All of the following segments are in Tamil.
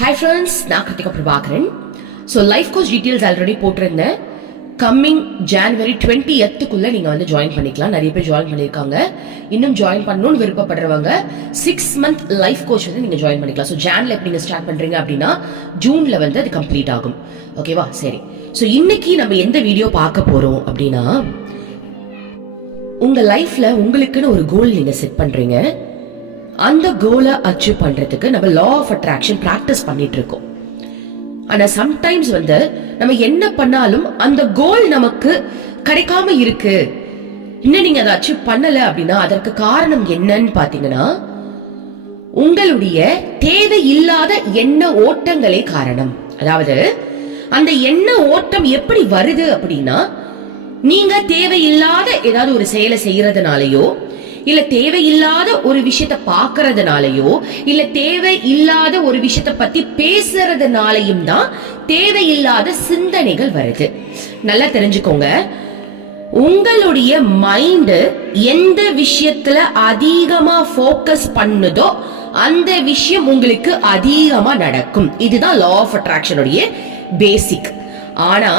ஹாய் ஃப்ரெண்ட்ஸ் நான் Kiruthika Prabhakaran. So life coach details already போட்டிருந்தேன். கம்மிங் ஜான்வரி டுவெண்ட்டி எத்துக்குள்ளே நீங்கள் வந்து ஜாயின் பண்ணிக்கலாம். நிறைய பேர் ஜாயின் பண்ணியிருக்காங்க. இன்னும் ஜாயின் பண்ணணும்னு விருப்பப்படுறவங்க சிக்ஸ் மந்த் லைஃப் கோச் வந்து நீங்கள் ஜாயின் பண்ணிக்கலாம். ஸோ ஜான்ல எப்படி நீங்கள் ஸ்டார்ட் பண்ணுறீங்க அப்படின்னா ஜூனில் வந்து அது கம்ப்ளீட் ஆகும். ஓகேவா சரி. ஸோ இன்னைக்கு நம்ம எந்த வீடியோ பார்க்க போகிறோம் அப்படின்னா உங்கள் லைஃப்பில் உங்களுக்குன்னு ஒரு கோல் நீங்கள் செட் பண்ணுறீங்க அந்த கோலை அச்சீவ் பண்ணுறதுக்கு நம்ம லா ஆஃப் அட்ராக்ஷன் ப்ராக்டிஸ் பண்ணிட்டு இருக்கோம். ஆனால் சம்டைம்ஸ் வந்து நம்ம என்ன பண்ணாலும் அந்த கோல் நமக்கு கிடைக்காம இருக்கு. இன்னும் நீங்க அதை அச்சீவ் பண்ணல அப்படின்னா அதற்கு காரணம் என்னன்னு பாத்தீங்கன்னா உங்களுடைய தேவையில்லாத எண்ண ஓட்டங்களே காரணம். அதாவது அந்த எண்ண ஓட்டம் எப்படி வருது அப்படின்னா நீங்க தேவையில்லாத ஏதாவது ஒரு செயலை செய்யறதுனாலயோ இல்ல தேவையில்லாத ஒரு விஷயத்த பாக்குறதுனாலயோ இல்ல தேவையில்லாத ஒரு விஷயத்த பத்தி பேசுறதுனாலையும் தான் தேவையில்லாத சிந்தனைகள் வருது. நல்லா தெரிஞ்சுக்கோங்க. உங்களுடைய மைண்டு எந்த விஷயத்துல அதிகமா ஃபோக்கஸ் பண்ணுதோ அந்த விஷயம் உங்களுக்கு அதிகமா நடக்கும். இதுதான் லா ஆஃப் அட்ராக்ஷனுடைய பேசிக் ஆனா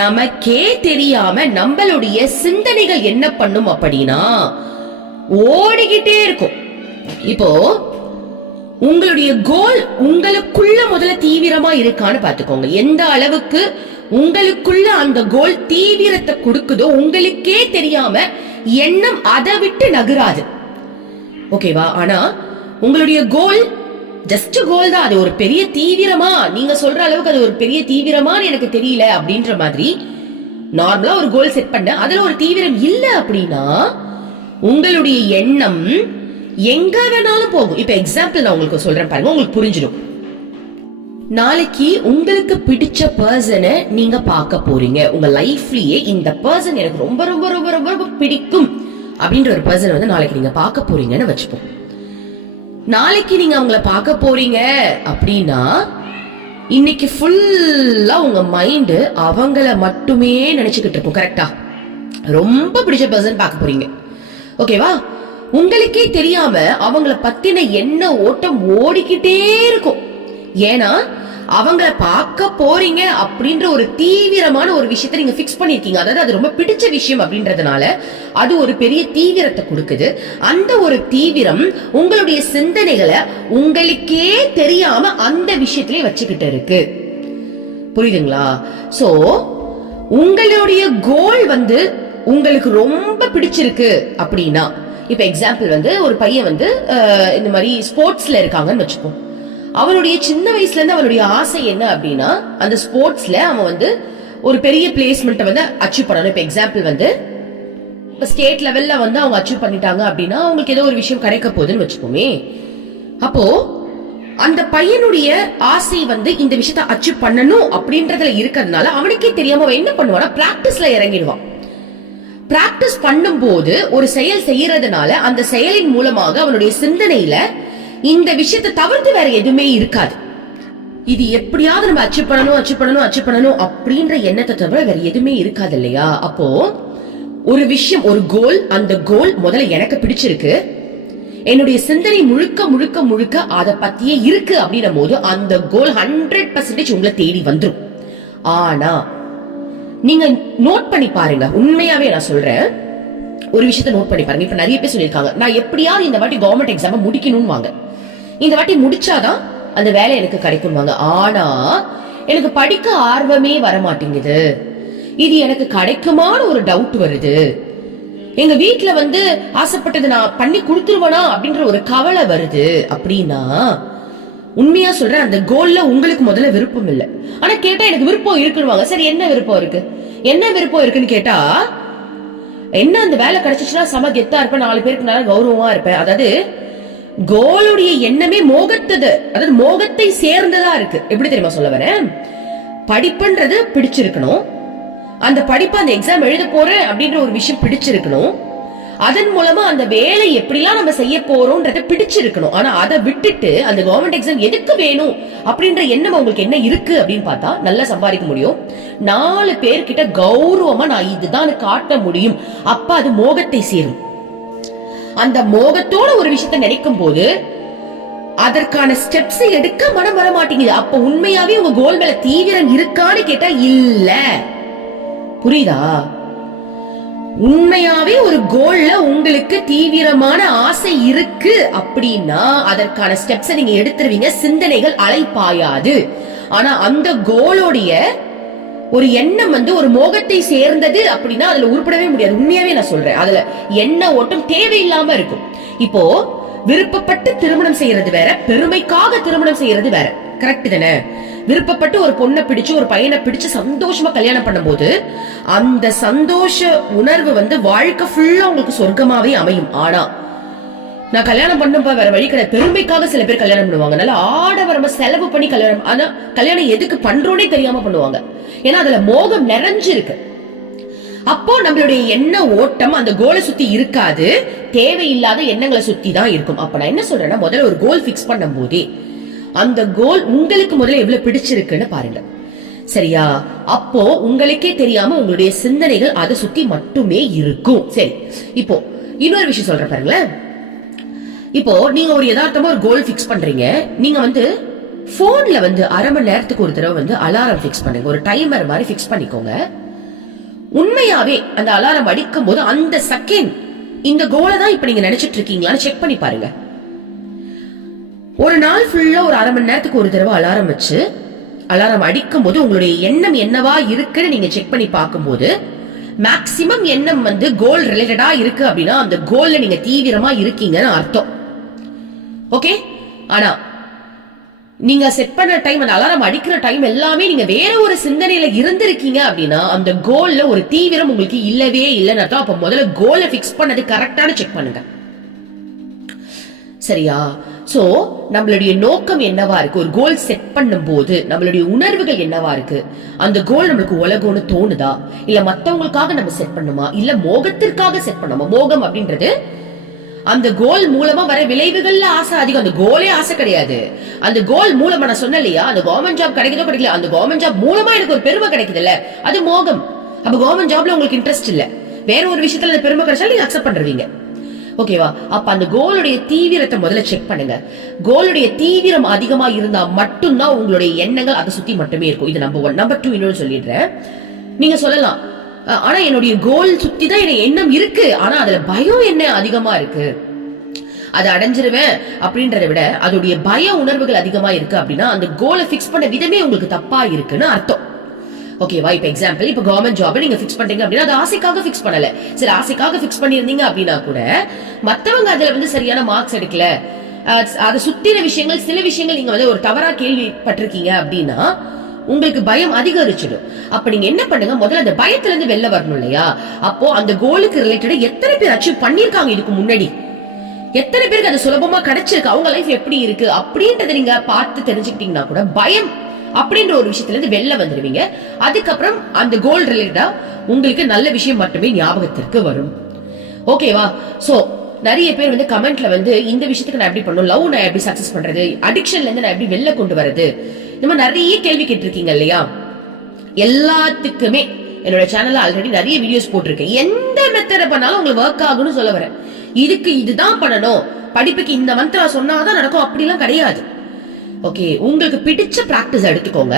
நமக்கே தெரியாம நம்மளுடைய சிந்தனைகள் என்ன பண்ணும் அப்படின்னா ஓடிக்கிட்டே இருக்கும். இப்போ உங்களுடைய கோல் உங்களுக்குள்ள முதல்ல தீவிரமா இருக்கான்னு பாத்துக்கோங்க எந்த அளவுக்கு உங்களுக்குள்ள அந்த கோல் தீவிரத்தை கொடுக்குதோ உங்களுக்கே தெரியாம எண்ணம் அதை விட்டு நகராது. ஓகேவா? ஆனா உங்களுடைய கோல் ஜஸ்ட் கோல் தான். அது ஒரு பெரிய தீவிரமா நீங்க சொல்ற அளவுக்கு அது ஒரு பெரிய தீவிரமான்னு எனக்கு தெரியல அப்படின்ற மாதிரி நார்மலா ஒரு கோல் செட் பண்ண அதுல ஒரு தீவிரம் இல்ல அப்படின்னா உங்களுடைய எண்ணம் எங்க வேணாலும் போகும். இப்ப எக்ஸாம்பிள் நான் உங்களுக்கு சொல்றேன் பாருங்க. உங்களுக்கு புரிஞ்சிடும். நாளைக்கு உங்களுக்கு பிடிச்ச பர்சனை நீங்க பார்க்க போறீங்க. உங்க லைஃப்லயே இந்த பர்சன் எனக்கு ரொம்ப ரொம்ப ரொம்ப ரொம்ப ரொம்ப பிடிக்கும் அப்படின்ற ஒரு பர்சன் வந்து நாளைக்கு நீங்க பார்க்க போறீங்கன்னு வச்சுப்போம். நாளைக்கு நீங்க அவங்கள பார்க்க போறீங்க அப்படின்னா இன்னைக்கு ஃபுல்லா உங்க மைண்டு அவங்கள மட்டுமே நினைச்சுக்கிட்டு இருக்கும். கரெக்டா ரொம்ப பிடிச்ச பர்சன் பார்க்க போறீங்க. ஓகேவா உங்களுக்கே தெரியாம அவங்கள பத்தின என்ன ஓட்டம் ஓடிக்கிட்டே இருக்கும். ஏன்னா அவங்கள பார்க்க போறீங்க அப்படின்ற ஒரு தீவிரமான ஒரு விஷயத்த நீங்க பிக்ஸ் பண்ணிருக்கீங்க. அதாவது அது ரொம்ப பிடிச்ச விஷயம் அப்படின்றதுனால அது ஒரு பெரிய தீவிரத்தை கொடுக்குது. அந்த ஒரு தீவிரம் உங்களுடைய சிந்தனைகளை உங்களுக்கே தெரியாம அந்த விஷயத்திலே வச்சுக்கிட்டு இருக்கு. புரியுதுங்களா? சோ உங்களுடைய கோல் வந்து உங்களுக்கு ரொம்ப பிடிச்சிருக்கு அப்படின்னா இப்ப எக்ஸாம்பிள் வந்து ஒரு பையன் வந்து இந்த மாதிரி ஸ்போர்ட்ஸ்ல இருக்காங்கன்னு வச்சுப்போம் அவனுடைய சின்ன வயசுல இருந்து அவனுடைய ஆசை என்ன அப்படின்னா அந்த ஸ்போர்ட்ஸ்ல அவன் வந்து ஒரு பெரிய பிளேஸ்மெண்ட்டை வந்து அச்சீவ் பண்ணணும். இப்ப எக்ஸாம்பிள் வந்து இப்ப ஸ்டேட் லெவல்ல வந்து அவங்க அச்சீவ் பண்ணிட்டாங்க அப்படின்னா அவங்களுக்கு ஏதோ ஒரு விஷயம் கிடைக்க போகுதுன்னு வச்சுக்கோமே. அப்போ அந்த பையனுடைய ஆசை வந்து இந்த விஷயத்த அச்சீவ் பண்ணணும் அப்படின்றதுல இருக்கிறதுனால அவனுக்கே தெரியாம அவன் என்ன பண்ணுவானா பிராக்டிஸ்ல இறங்கிடுவான். பிராக்டிஸ் பண்ணும்போது ஒரு செயல் செய்யறதுனால அந்த செயலின் மூலமாக அவனுடைய சிந்தனையில இந்த விஷயத்தை தவிர்த்து வேற எதுவுமே இருக்காது. இது எப்படியாவது நம்ம அச்சீவ் பண்ணணும் அச்சீவ் பண்ணணும் அச்சீவ் பண்ணணும் அப்படின்ற எண்ணத்தை தவிர வேற எதுவுமே இருக்காது இல்லையா? அப்போ ஒரு விஷயம் ஒரு கோல் அந்த கோல் முதல்ல எனக்கு பிடிச்சிருக்கு. என்னுடைய சிந்தனை முழுக்க முழுக்க முழுக்க அதை பத்தியே இருக்கு அப்படின்னும் போது அந்த கோல் ஹண்ட்ரட் பர்சன்டேஜ் உங்களை தேடி வந்துடும் ஆனா நீங்க நோட் பண்ணி பாருங்க. உண்மையாவே நான் சொல்றேன். ஒரு விஷயத்த நோட் பண்ணி பாருங்க. இப்ப நிறைய பேர் சொல்லியிருக்காங்க. நான் எப்படியாவது இந்த வாட்டி கவர்மெண்ட் எக்ஸாம் முடிக்கணும் வாங்க இந்த வாட்டி முடிச்சாதான் அந்த வேலை எனக்கு கிடைக்கும்வாங்க ஆனா எனக்கு படிக்க ஆர்வமே வர மாட்டேங்குது இது எனக்கு கிடைக்குமான ஒரு டவுட் வருது. எங்க வீட்டுல வந்து ஆசைப்பட்டது நான் பண்ணி கொடுத்துருவனா அப்படின்ற ஒரு கவலை வருது. அப்படின்னா உண்மையா சொல்றேன் அந்த கோல்ல உங்களுக்கு முதல்ல விருப்பம் இல்ல. ஆனா கேட்டா எனக்கு விருப்பம் இருக்குன்னு சரி என்ன விருப்பம் இருக்கு? என்ன விருப்பம் இருக்குன்னு கேட்டா என்ன அந்த வேலை கிடைச்சிச்சுன்னா செம கெத்தா இருப்பேன் நாலு பேருக்கு நல்லா கௌரவமா இருப்பேன். அதாவது கோலுடைய எண்ணமே மோகத்தது. அதாவது மோகத்தை சேர்ந்ததா இருக்கு. எப்படி தெரியுமா சொல்ல வரேன்? படிப்புன்றது பிடிச்சிருக்கணும். அந்த படிப்பு அந்த எக்ஸாம் எழுத போறேன் அப்படின்ற ஒரு விஷயம் பிடிச்சிருக்கணும். அதன் மூலமா அந்த வேலை எப்படிலாம் நம்ம செய்ய போறோம்ன்றத பிடிச்சிருக்கணும். ஆனா அதை விட்டுட்டு அந்த கவர்மெண்ட் எக்ஸாம் எதுக்கு வேணும் அப்படின்ற எண்ணம் உங்களுக்கு என்ன இருக்கு அப்படின்னு பார்த்தா நல்லா சம்பாதிக்க முடியும். நாலு பேர்கிட்ட கௌரவமா நான் இதுதான் காட்ட முடியும். அப்ப அது மோகத்தை சேரும். அந்த மோகத்தோட ஒரு விஷயத்த நினைக்கும் போது அதற்கான ஸ்டெப்ஸ் எடுக்க மனம் வர மாட்டேங்குது. அப்ப உண்மையாவே உங்க கோல் மேல தீவிரம் இருக்கான்னு கேட்டா இல்ல. புரியுதா? உண்மையாவே ஒரு கோல்ல உங்களுக்கு தீவிரமான ஆசை இருக்கு அப்படின்னா அதற்கான ஸ்டெப்ஸ் நீங்க எடுத்துருவீங்க. சிந்தனைகள் அலைப்பாயாது. ஆனா அந்த கோலோடைய ஒரு எண்ணம் வந்து ஒரு மோகத்தை சேர்ந்தது அப்படின்னா அதுல உருப்படவே முடியாது. உண்மையாவே நான் சொல்றேன். அதுல எண்ண ஓட்டம் தேவையில்லாம இருக்கும். இப்போ விருப்பப்பட்டு திருமணம் செய்யறது வேற பெருமைக்காக திருமணம் செய்யறது வேற. கரெக்ட் தானே? விருப்பப்பட்டு ஒரு பொண்ணை பிடிச்சு ஒரு பையனை பிடிச்சு சந்தோஷமா கல்யாணம் பண்ணும்போது அந்த சந்தோஷ உணர்வு வந்து வாழ்க்கை ஃபுல்லா உங்களுக்கு சொர்க்கமாவே அமையும். ஆனா நான் கல்யாணம் பண்ணப்ப வேற வழி கிடையாது. பெருமைக்காக சில பேர் கல்யாணம் பண்ணுவாங்க. நல்லா ஆடவரமா செலவு பண்ணி கல்யாணம் ஆனா கல்யாணம் எதுக்கு பண்றோனே தெரியாம பண்ணுவாங்க. ஏன்னா அதுல மோகம் நிறைஞ்சிருக்கு. அப்போ நம்மளுடைய எண்ண ஓட்டம் அந்த கோலை சுத்தி இருக்காது. தேவையில்லாத எண்ணங்களை சுத்தி தான் இருக்கும். அப்ப நான் என்ன சொல்றேன்னா முதல்ல ஒரு கோல் பிக்ஸ் பண்ணும் போதே அந்த கோல் உங்களுக்கு முதல்ல எவ்வளவு பிடிச்சிருக்குன்னு பாருங்க. சரியா? அப்போ உங்களுக்கே தெரியாம உங்களுடைய சிந்தனைகள் அதை சுத்தி மட்டுமே இருக்கும். சரி இப்போ இன்னொரு விஷயம் சொல்ற பாருங்களேன். இப்போ நீங்க ஒரு யதார்த்தமா ஒரு கோல் ஃபிக்ஸ் பண்றீங்க. நீங்க வந்து போன்ல வந்து அரை மணி நேரத்துக்கு ஒரு தடவை வந்து அலாரம் ஃபிக்ஸ் பண்ணுங்க. ஒரு டைமர் மாதிரி ஃபிக்ஸ் பண்ணிக்கோங்க. உண்மையாவே அந்த அலாரம் அடிக்கும் போது அந்த செகண்ட் இந்த கோலை தான் இப்ப நீங்க நினைச்சிட்டு இருக்கீங்களான்னு செக் பண்ணி பாருங்க. ஒரு நாள் ஃபுல்லா ஒரு அரை மணி நேரத்துக்கு ஒரு தடவை அலாரம் வச்சு அலாரம் அடிக்கும் போது உங்களுடைய எண்ணம் என்னவா இருக்குன்னு நீங்க செக் பண்ணி பார்க்கும்போது மேக்சிமம் எண்ணம் வந்து கோல் ரிலேட்டடா இருக்கு அப்படின்னா அந்த கோல்ல நீங்க தீவிரமா இருக்கீங்கன்னு அர்த்தம். ஓகே ஆனா நீங்க செட் பண்ண டைம் அந்த அலாரம் அடிக்கிற டைம் எல்லாமே நீங்க வேற ஒரு சிந்தனையில இருந்திருக்கீங்க அப்படின்னா அந்த கோல்ல ஒரு தீவிரம் உங்களுக்கு இல்லவே இல்லைன்னு அர்த்தம். அப்ப முதல்ல கோலை பிக்ஸ் பண்ணது கரெக்டான செக் பண்ணுங்க. சரியா? சோ நம்மளுடைய நோக்கம் என்னவா இருக்கு? ஒரு கோல் செட் பண்ணும் போது நம்மளுடைய உணர்வுகள் என்னவா இருக்கு? அந்த கோல் நம்மளுக்கு உலகம்னு தோணுதா? இல்ல மத்தவங்களுக்காக நம்ம செட் பண்ணுமா? இல்ல மோகத்திற்காக செட் பண்ணுமா? மோகம் அப்படின்றது அந்த கோல் மூலமா வர விளைவுகள்ல ஆசை அதிகம். அந்த கோலே ஆசை கிடையாது. அந்த கோல் மூலமா நான் சொன்ன இல்லையா? அந்த கவர்மெண்ட் ஜாப் கிடைக்குதோ கிடைக்கல. அந்த கவர்மெண்ட் ஜாப் மூலமா எனக்கு ஒரு பெருமை கிடைக்குதுல்ல. அது மோகம். அப்ப கவர்மெண்ட் ஜாப்ல உங்களுக்கு இன்ட்ரெஸ்ட் இல்ல. வேற ஒரு விஷயத்துல பெருமை கிடைச்சாலும் நீங்க அக்செப்ட் பண்றீங்க ஓகேவா? அப்ப அந்த கோலுடைய தீவிரத்தை முதல்ல செக் பண்ணுங்க. கோலுடைய தீவிரம் அதிகமா இருந்தா மட்டும்தான் உங்களுடைய எண்ணங்கள் அதை சுத்தி மட்டுமே இருக்கும். இது நம்பர் ஒன் நம்பர் டூ இன்னொன்னு சொல்லிடுறேன். நீங்க சொல்லலாம். ஆனா என்னுடைய கோல் சுத்தி தான் எனக்கு எண்ணம் இருக்கு. ஆனா அதுல பயம் என்ன அதிகமா இருக்கு? அதை அடைஞ்சிருவேன் அப்படின்றத விட அதோடைய பய உணர்வுகள் அதிகமா இருக்கு அப்படின்னா அந்த கோலை ஃபிக்ஸ் பண்ண விதமே உங்களுக்கு தப்பா இருக்குன்னு அர்த்தம். ஓகேவா இப்போ எக்ஸாம்பிள் இப்போ கவர்மெண்ட் ஜாப் நீங்க ஃபிக்ஸ் பண்றீங்க அப்படின்னா அது ஆசைக்காக ஃபிக்ஸ் பண்ணல. சரி ஆசைக்காக ஃபிக்ஸ் பண்ணிருந்தீங்க அப்படின்னா கூட மத்தவங்க அதுல வந்து சரியான மார்க்ஸ் எடுக்கல. அஹ், அதை சுத்தின விஷயங்கள் சில விஷயங்கள் நீங்க வந்து ஒரு தவறா கேள்விப்பட்டிருக்கீங்க அப்படின்னா உங்களுக்கு பயம் அதிகரிச்சிடும். அப்ப நீங்க என்ன பண்ணுங்க முதல்ல அந்த பயத்துல இருந்து வெளில வரணும் இல்லையா? அப்போ அந்த கோலுக்கு ரிலேட்டடா எத்தனை பேர் அச்சீவ் பண்ணிருக்காங்க இதுக்கு முன்னாடி? எத்தனை பேருக்கு அது சுலபமா கிடைச்சிருக்கு? அவங்க லைஃப் எப்படி இருக்கு? அப்படின்றத நீங்க பார்த்து தெரிஞ்சுக்கிட்டீங்கன்னா கூட பயம் அப்படின்ற ஒரு விஷயத்துல இருந்து வெளில வந்துருவீங்க. அதுக்கப்புறம் அந்த கோல் ரிலேட்டடா உங்களுக்கு நல்ல விஷயம் மட்டுமே ஞாபகத்திற்கு வரும். ஓகேவா சோ நிறைய பேர் வந்து கமெண்ட்ல வந்து இந்த விஷயத்துக்கு நான் எப்படி பண்ணணும்? லவ் நான் எப்படி சக்சஸ் பண்றது? அடிக்ஷன்ல இருந்து நான் எப்படி வெளில கொண்டு வரது இந்த மாதிரி நிறைய கேள்வி கேட்டிருக்கீங்க இல்லையா? எல்லாத்துக்குமே என்னோட சேனல்ல ஆல்ரெடி நிறைய வீடியோஸ் போட்டிருக்கேன். எந்த மெத்தட பண்ணாலும் உங்களுக்கு ஒர்க் ஆகும்னு சொல்ல வரேன். இதுக்கு இதுதான் பண்ணணும். படிப்புக்கு இந்த மந்த்ரா சொன்னாதான் நடக்கும். அப்படிலாம் கிடையாது. ஓகே உங்களுக்கு பிடிச்ச பிராக்டிஸ் எடுத்துக்கோங்க.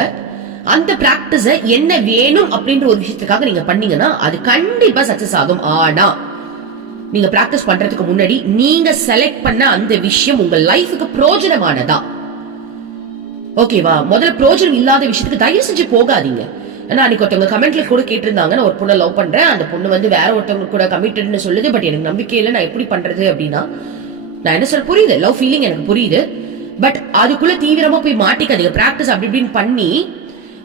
அந்த பிராக்டிஸ என்ன வேணும் அப்படின்ற ஒரு விஷயத்துக்காக நீங்க பண்ணீங்கன்னா அது கண்டிப்பா சக்சஸ் ஆகும். ஆனா நீங்க பிராக்டிஸ் பண்றதுக்கு முன்னாடி நீங்க செலக்ட் பண்ண அந்த விஷயம் உங்க லைஃபுக்கு பிரோஜனமானதா? ஓகேவா முதல்ல பிரோஜனம் இல்லாத விஷயத்துக்கு தயவு செஞ்சு போகாதீங்க. ஏன்னா அன்னைக்கு ஒருத்தவங்க கமெண்ட்ல கூட கேட்டிருந்தாங்க நான் ஒரு பொண்ணை லவ் பண்றேன். அந்த பொண்ணு வந்து வேற ஒருத்தவங்க கூட கமிட்டட்னு சொல்லுது. பட் எனக்கு நம்பிக்கை இல்லை. நான் எப்படி பண்றது அப்படின்னா நான் என்ன சொல்ல புரியுது? லவ் ஃபீலிங் எனக்கு புரியுது. பட் அதுக்குள்ள தீவிரமா போய் மாட்டிக்காதீங்க. பிராக்டிஸ் அப்படி இப்படின்னு பண்ணி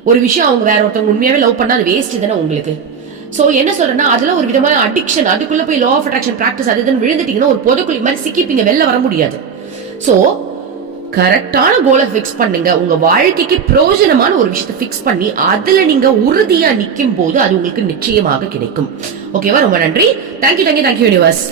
ஒரு விஷயம் அவங்க வேற ஒருத்தவங்க உண்மையாவே லவ் பண்ணா அது வேஸ்ட் தானே உங்களுக்கு. சோ என்ன சொல்றேன்னா அதுல ஒரு விதமான அடிக்ஷன் அதுக்குள்ள போய் லா ஆஃப் அட்ராக்ஷன் பிராக்டிஸ் அது இதுன்னு விழுந்துட்டீங்கன்னா ஒரு பொதுக்குழி மாதிரி சிக்கிப்பீங்க. வெளில வர முடியாது. சோ கரெக்டான கோலை ஃபிக்ஸ் பண்ணுங்க. உங்க வாழ்க்கைக்கு பிரயோஜனமான ஒரு விஷயத்தை ஃபிக்ஸ் பண்ணி அதுல நீங்க உறுதியா நிக்கும் போது அது உங்களுக்கு நிச்சயமாக கிடைக்கும். ஓகேவா ரொம்ப நன்றி. Thank you thank you thank you universe